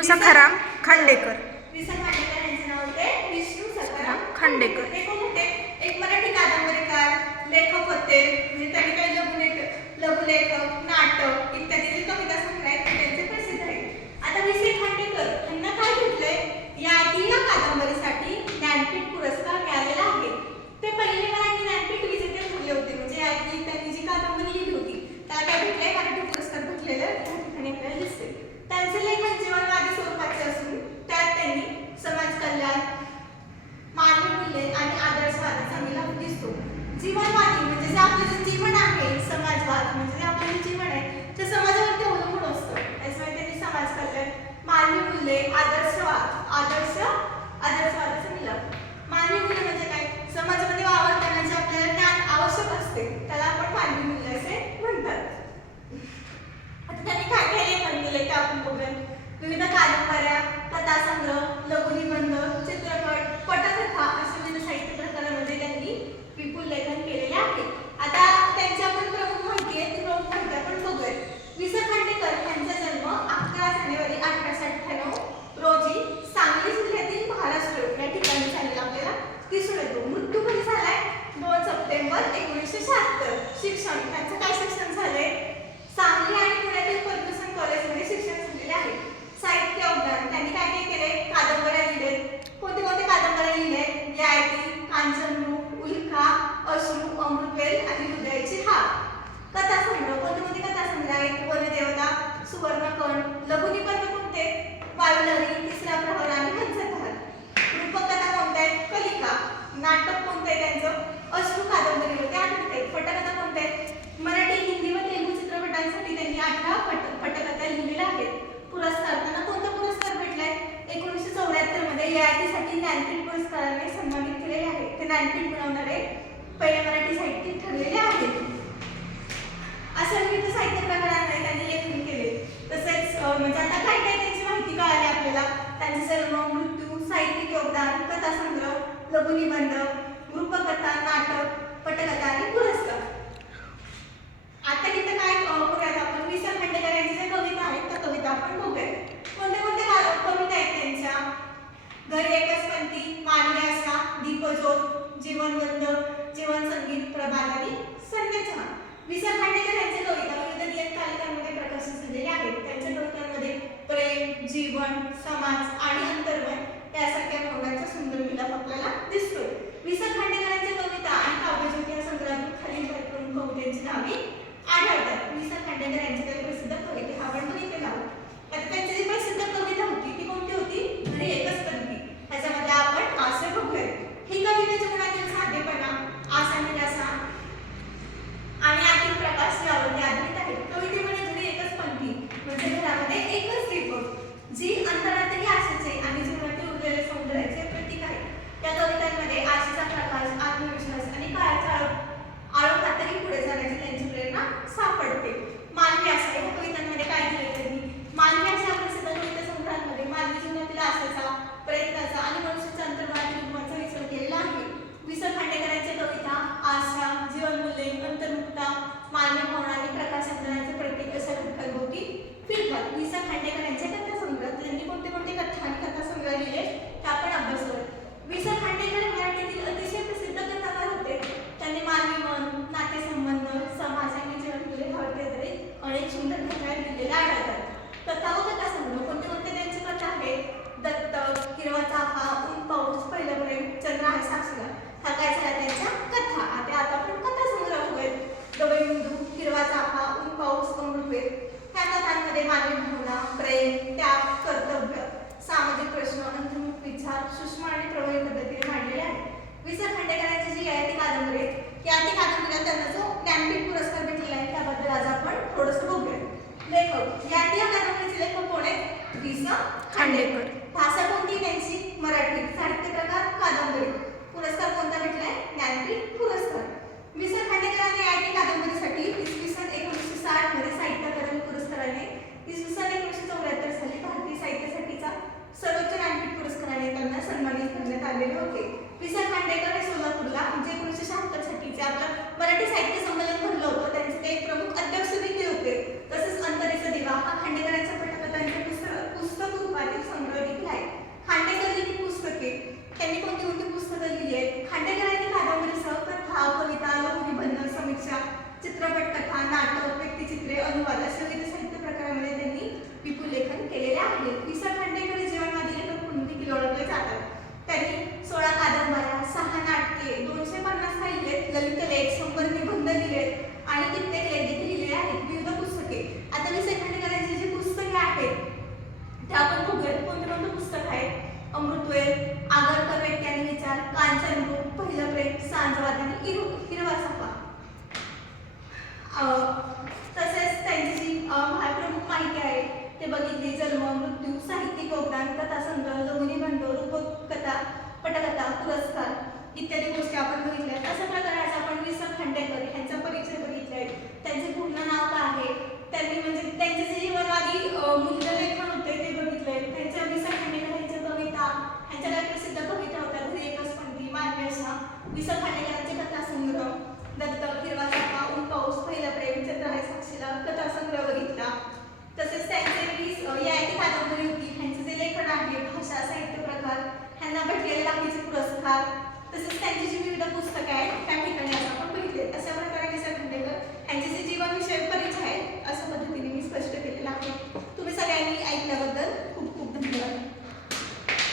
विष्णू सखाराम खांडेकर. खांडेकर यांचे नाव होते विष्णू सखाराम खांडेकर. हे कोण होते? एक मराठी कादंबरीकार, लेखक होते. म्हणजे त्यांनी काही लघुलेखक, नाटक इत्यादी जे कविता संग्रह आहेत त्यांचे प्रसिद्ध आहेत. आता वि.स. खांडेकर यांना काय भेटलंय? या कादंबरीसाठी ज्ञानपीठ पुरस्कार मिळालेला आहे. ते पहिले मराठी ज्ञानपीठ विजेते ठरले होते. म्हणजे आधी त्यांनी जी कादंबरी लिहिली होती त्याला काय भेटलंय? मराठी पुरस्कार भेटलेला त्या ठिकाणी आपल्याला दिसते. त्यांचे लेखन जीवनवादी स्वरूपाचे असून त्यात त्यांनी समाज कल्याण, मानवी मूल्ये आणि आदर्शवादाचा मिलाफ दिसतो. जीवनवादी म्हणजे जे आपलं जे जीवन आहे, समाजवाद म्हणजे जे आपलं जे जीवन आहे ते समाजावरती अवलंबून असतं. त्याच्यामुळे त्यांनी समाज कल्याण, मानवी मूल्ये, आदर्शवादाचा मिलाफ. मानवी मूल्य म्हणजे काय? समाजामध्ये वावरताना जे आपल्याला ज्ञान आवश्यक असते त्याला आपण मानवी मूल्य असे म्हणतात. आता त्यांनी काय काय लेखन केले ते आपण बघूया. विविध कादंबऱ्या, कथासंग्रह, लघुनिबंध, चित्रपट, पटकथा अशा विविध साहित्य प्रकारांमध्ये त्यांनी विपुल लेखन केलेले आहे. आता त्यांची आपण प्रमुख माहिती आहे ती प्रमुख माहिती आपण बघूया. वि.स. खांडेकर यांचा जन्म 11 जानेवारी 1898 रोजी सांगली जिल्ह्यातील महाराष्ट्र या ठिकाणी झालेला आपल्याला दिसून येतो. मृत्यू कधी झालाय? 2 सप्टेंबर 1976. शिक्षण त्यांचं काय शिक्षण झालंय? सांगली आणि पुण्यातील फर्ग्युसन कॉलेजमध्ये शिक्षण झालेले आहे. साहित्य अवदान त्यांनी काय काय केले? कादंबऱ्या लिहिलेत. कोणते कादंबऱ्या लिहिलेत? ययाती, कांचनरू, उल्का, अश्रू, अमृतवेल आणि हृदयाची हार. कथासंग्रह कोणते कथासंग्रह आहेत? वनदेवता, सुवर्णकण. लघुनिबंध कोणते? वायुलहरी, तिसरा प्रहर आणि हंसधार. रूपकथा कोणत्या आहेत? कलिका. नाटक कोणते आहे त्यांचं? अश्रू कादंबरी होते आठवते. पटकथा कोणत्या आहेत? मराठी, हिंदी व तेलुगू चित्रपटांसाठी त्यांनी 18 पटकथा लिहिलेल्या आहेत. पुरस्कार त्यांना कोणता पुरस्कार भेटलाय? 1974 मध्ये ययातीसाठी ज्ञानपीठ पुरस्काराने सन्मानित केलेले आहे. ते ज्ञानपीठ मिळवणारे पहिले मराठी साहित्यिक ठरलेले आहेत. अशा विविध साहित्य प्रकारांमध्ये त्यांनी लेखन केले. तसेच म्हणजे आता काय काय त्यांची माहिती कळाली आपल्याला. त्यांचा जन्म, मृत्यू, साहित्यिक योगदान, कथासंग्रह, लघुनिबंध, रूपकथा, नाटक, पटकथा आणि पुरस्कार. आता इथं काय करूयात आपण? वि.स. खांडेकर यांच्या ज्या कविता आहेत त्या कविता आपण बघूया. कोणत्या कविता आहेत त्यांच्या? घरी एकच पंथी, मानवी आशा, दीपज्योत, जीवनबंध, जीवनसंगीत, प्रभात आणि संध्याचहा. वि.स. खांडेकर यांच्या कविता विविध नियतकालिकांमध्ये प्रकाशित झालेल्या आहेत. त्यांच्या कवितांमध्ये प्रेम, जीवन, समाज आणि अंतर्मन यासारख्या भावनांचा सुंदर मिलाफ आपल्याला दिसतो. वि.स. खांडेकरांच्या कविता आणि काव्यज्योती या संग्रहातून खालील काही प्रमुख कवितेची नावे आढळतात. वि.स. खांडेकर यांची काही प्रसिद्ध कविता आपण बघितलेला आहोत. आता त्यांची जी प्रसिद्ध कविता होती ती कोणती होती? घरी एकच पंथी. ह्याच्यामध्ये आपण आशय बघूया. ही कविता जीवनातील साधेपणा, आशा निराशा आणि आतील प्रकाश यावरती आधारित आहे. कवितेमध्ये घरी एकच पंथी म्हणजे घरामध्ये एकच दीपक जी अंतरातही आशेचे आणि जीवनातील उरलेले सौंदर्याचे प्रतीक आहे. या कवितांमध्ये आशेचा प्रकाश, आत्मविश्वास आणि काळाच्या आळोखातही पुढे जाण्याची त्यांची प्रेरणा सापडते. मानवी आशा या कवितांमध्ये काय दिले त्यांनी? मानवी आशा प्रसिद्ध कविता संग्रहांमध्ये मानवी जीवनातील आशेचा, प्रयत्नाचा आणि मनुष्याच्या अंतर्मनातील गुणांचा विचार केलेला आहे. वि.स. खांडेकरांच्या कविता आशा, जीवनमूल्ये, अंतर्मुखता, मानवी भावना आणि प्रकाशांतराचे प्रतीक अशा घटकांभोवती फिरतात. वि.स. खांडेकर यांच्या कथासंग्रह त्यांनी कोणते कथा आणि कथासंग्रह लिहिले ते आपण अभ्यासूया. वि.स. खांडेकर मराठीतील अतिशय प्रसिद्ध कथाकार होते. त्यांनी मानवी मन, नातेसंबंध, समाज आणि जीवनमूल्ये यावरती आधारित अनेक सुंदर कथा लिहिलेल्या आढळतात. कथा व कथासंग्रह कोणते त्यांची कथा आहेत? दत्तक, हिरवा चाफा, ऊन पाऊस, पहिलं प्रेम, चंद्र आहे साक्षीला. हा काय झाला त्यांच्या कथा. आता आपण कथासंग्रह बघूयात. गवईबिंदू, हिरवा चाफा, ऊन पाऊस, अमृतवेल. ह्या कथांमध्ये मानवी भावना, प्रेम, त्याग, कर्तव्य, सामाजिक प्रश्न, अंतर्मुख विचार सूक्ष्म आणि प्रभावी पद्धतीने मांडलेले आहेत. वि.स. खांडेकरांची जी ययाती कादंबरी आहे ययाती कादंबरीला त्यांना जो ज्ञानपीठ पुरस्कार भेटलेला आहे त्याबद्दल आज आपण थोडंसं बघूया. लेखक ययाती या कादंबरीचे लेखक कोण आहेत? वि.स. खांडेकर. भाषा कोणती त्यांची? मराठी. साहित्य प्रकार कादंबरी. पुरस्कार कोणता भेटलाय? ज्ञानपीठ पुरस्कार. वि.स. खांडेकरांनी ययाती कादंबरीसाठी इसवी सन 1960 मध्ये साहित्य अकादमी पुरस्काराने, इसवी सन 1974 साली भारतीय साहित्यासाठीचा सर्वोच्च ज्ञानपीठ पुरस्काराने त्यांना सन्मानित करण्यात आलेले होते. वि.स. खांडेकर हे सोलापूरला म्हणजे 1976 साठीचे आपलं मराठी साहित्य संमेलन भरलं होतं त्यांचे ते एक प्रमुख अध्यक्ष देखील होते. तसेच अंतरेचा दिवा हा खांडेकरांच्या पटकथांच्या पुस्तक रूपाने शांतता, संतोष